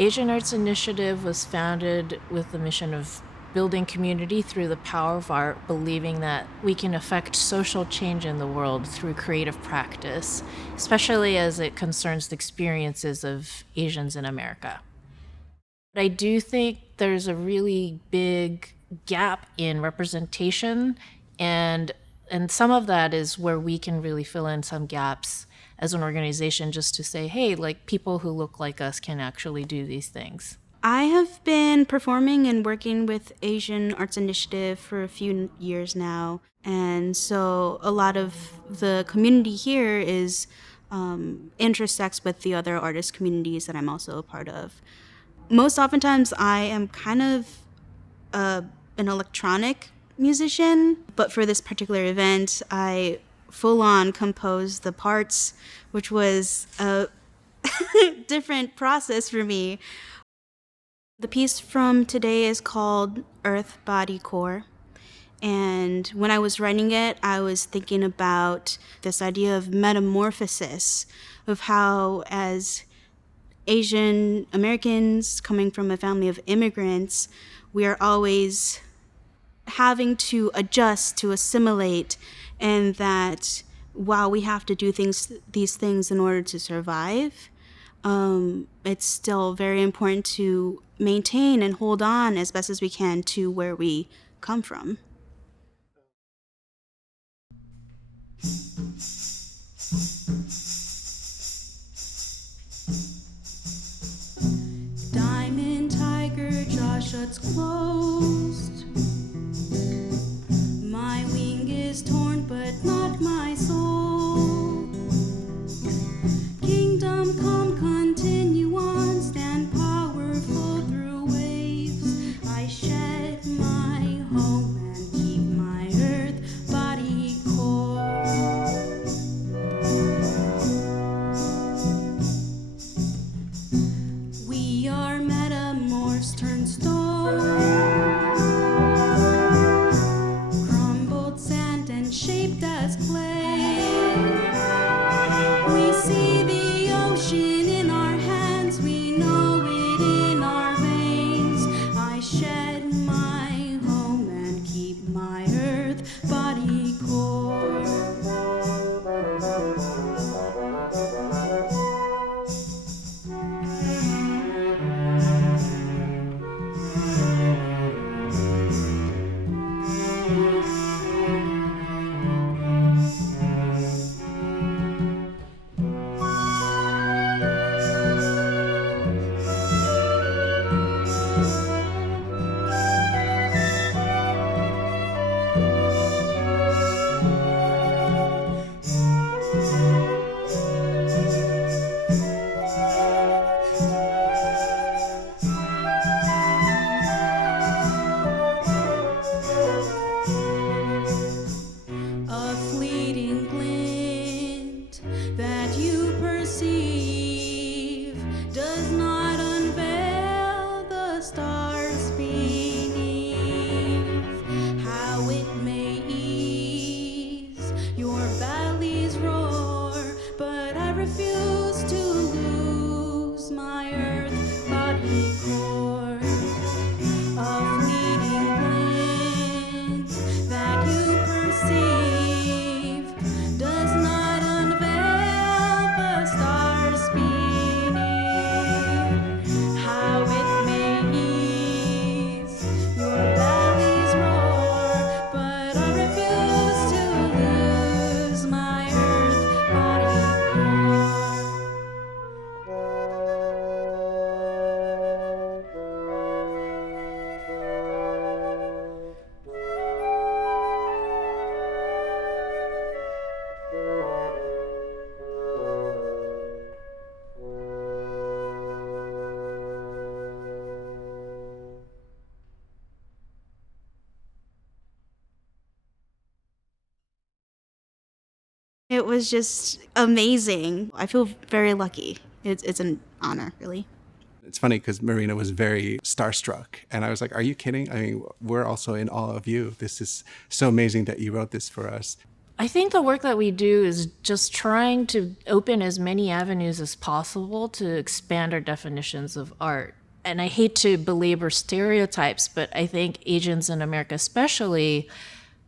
Asian Arts Initiative was founded with the mission of building community through the power of art, believing that we can affect social change in the world through creative practice, especially as it concerns the experiences of Asians in America. But I do think there's a really big gap in representation, and some of that is where we can really fill in some gaps as an organization, just to say, hey, like, people who look like us can actually do these things. I have been performing and working with Asian Arts Initiative for a few years now. And so a lot of the community here is intersects with the other artist communities that I'm also a part of. Most oftentimes I am kind of an electronic musician, but for this particular event, I full-on composed the parts, which was a different process for me. The piece from today is called Earth, Body, Core. And when I was writing it, I was thinking about this idea of metamorphosis, of how as Asian Americans coming from a family of immigrants, we are always having to adjust, to assimilate, and that while we have to do these things in order to survive, it's still very important to maintain and hold on as best as we can to where we come from. Diamond tiger jaw shuts closed. My wing is torn, but not my soul. Kingdom come, continue on, stand powerful through waves. I shed my home and keep my earth, body, core. We are metamorphs turned stone, crumbled sand and shaped as clay. We see the ocean in our hands, we know it in our veins. I shed my home and keep my earth, body, core. A fleeting glint that you perceive does not unveil the stars beneath. How it may ease your valleys roar, but I refuse to lose my earth, body, core. A fleeting glint that you perceive does not unveil the stars beneath. How it may ease your valleys roar, but I refuse to lose my earth, body, core. It was just amazing. I feel very lucky. It's an honor, really. It's funny because Marina was very starstruck. And I was like, are you kidding? I mean, we're also in awe of you. This is so amazing that you wrote this for us. I think the work that we do is just trying to open as many avenues as possible to expand our definitions of art. And I hate to belabor stereotypes, but I think Asians in America especially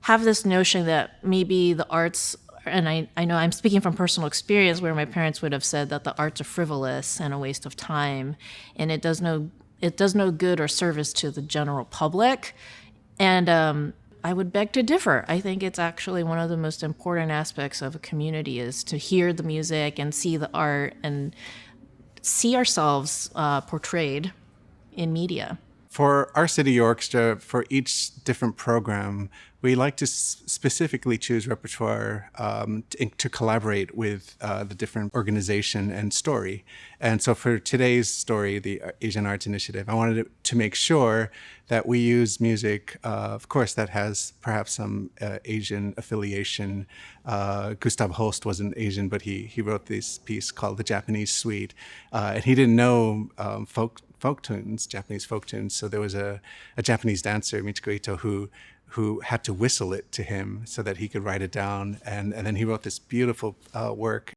have this notion that maybe the arts, and I know I'm speaking from personal experience where my parents would have said that the arts are frivolous and a waste of time, and it does no good or service to the general public. And I would beg to differ. I think it's actually one of the most important aspects of a community is to hear the music and see the art and see ourselves portrayed in media. For our city orchestra, for each different program, we like to specifically choose repertoire to collaborate with the different organization and story. And so for today's story, the Asian Arts Initiative, I wanted to make sure that we use music, of course, that has perhaps some Asian affiliation. Gustav Holst wasn't Asian, but he wrote this piece called The Japanese Suite. And he didn't know folk tunes, Japanese folk tunes. So there was a Japanese dancer, Michiko Ito, who had to whistle it to him so that he could write it down. And then he wrote this beautiful work.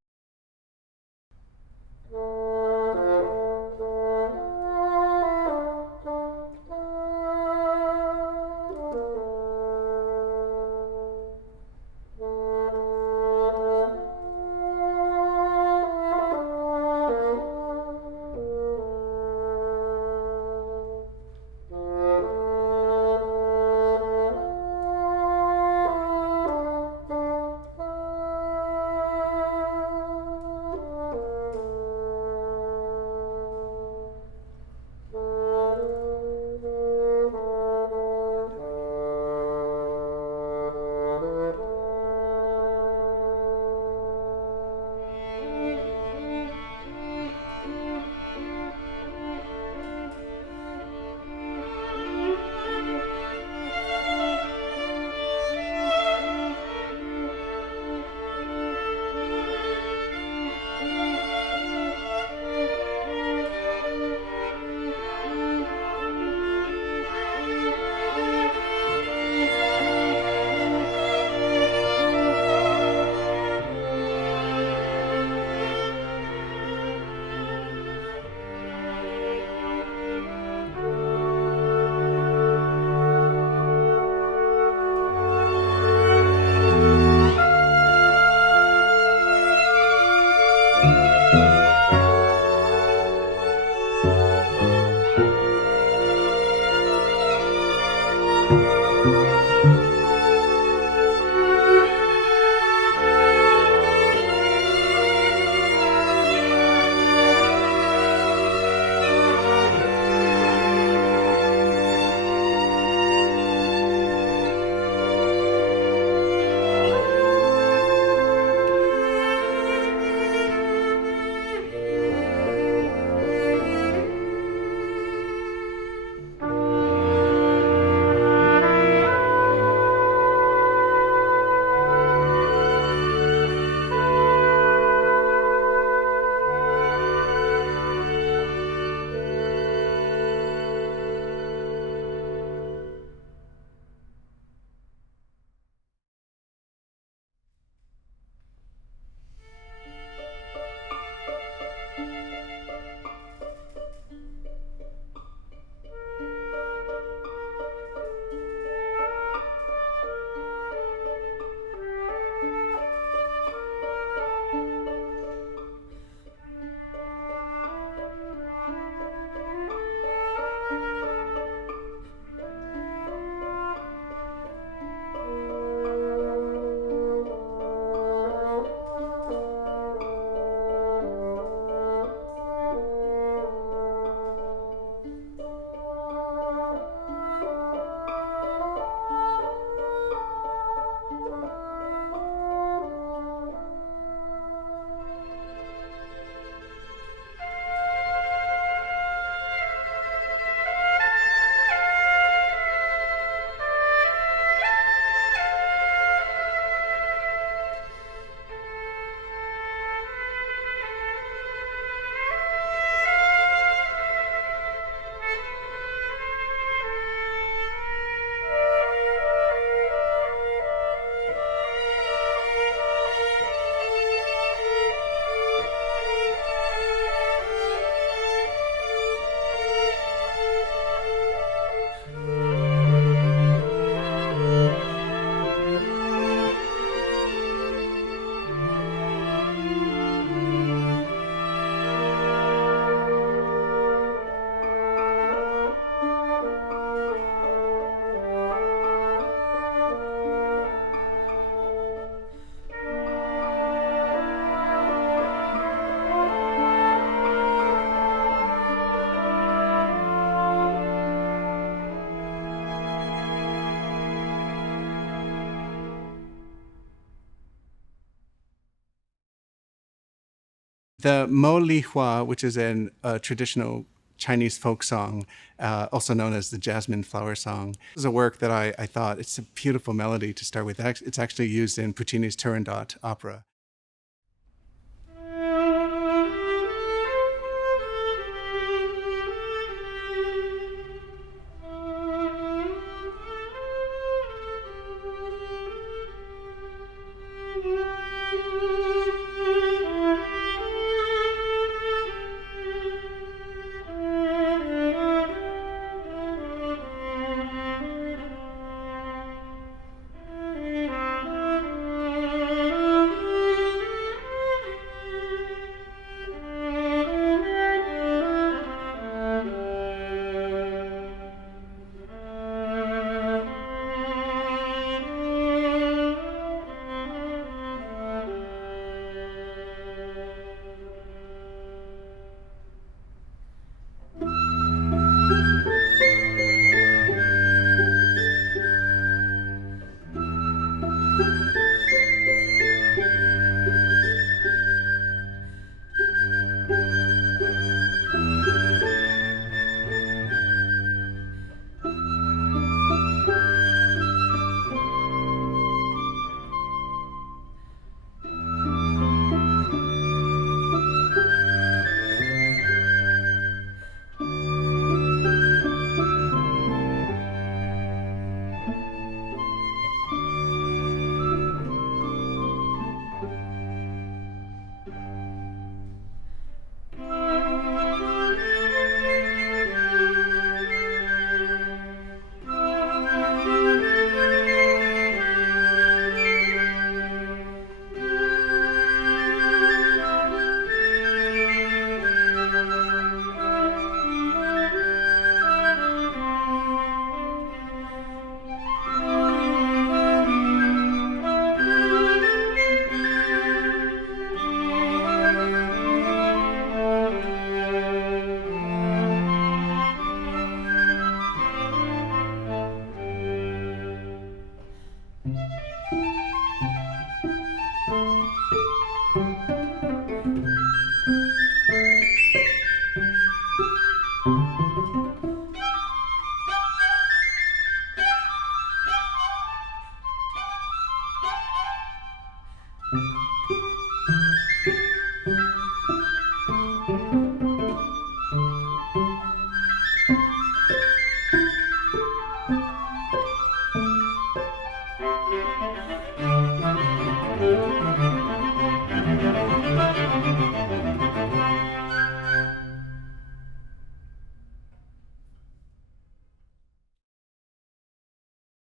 The Mo Li Hua, which is a traditional Chinese folk song, also known as the Jasmine Flower Song, is a work that I thought it's a beautiful melody to start with. It's actually used in Puccini's Turandot opera.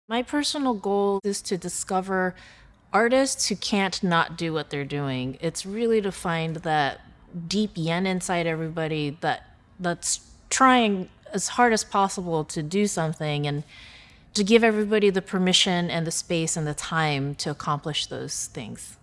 My personal goal is to discover artists who can't not do what they're doing. It's really to find that deep yen inside everybody that's trying as hard as possible to do something, and to give everybody the permission and the space and the time to accomplish those things.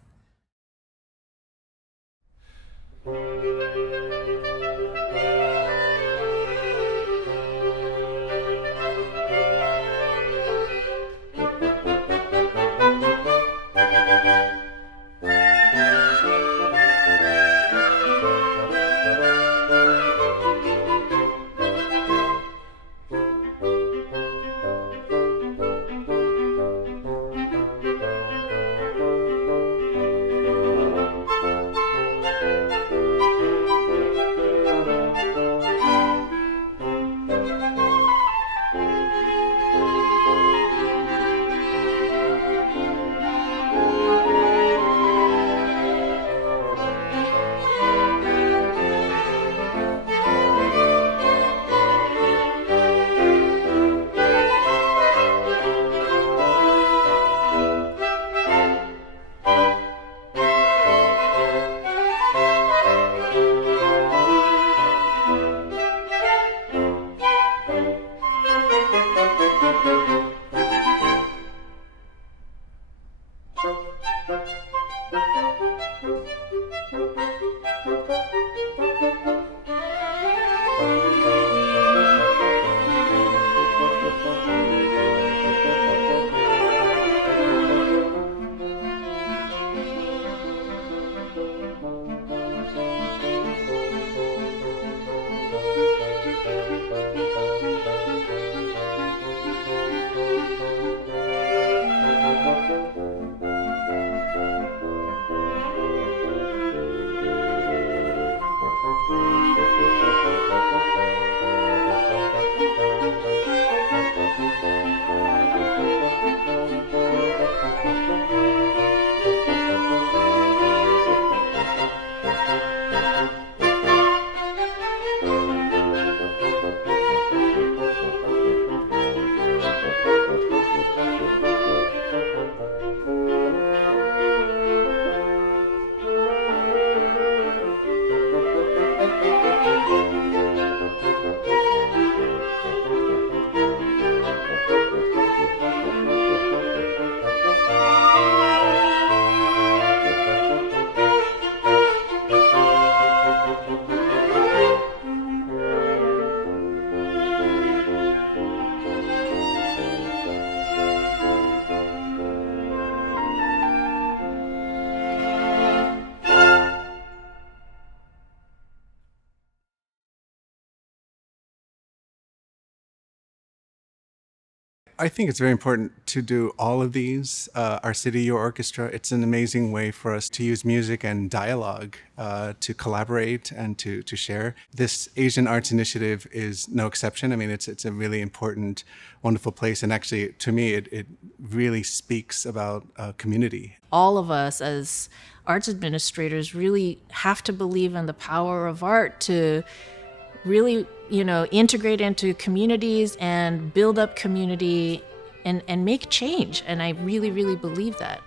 I think it's very important to do all of these. Our City Year Orchestra, it's an amazing way for us to use music and dialogue to collaborate and to share. This Asian Arts Initiative is no exception. I mean, it's a really important, wonderful place. And actually, to me, it really speaks about community. All of us as arts administrators really have to believe in the power of art to really, integrate into communities and build up community and make change. And I really, really believe that.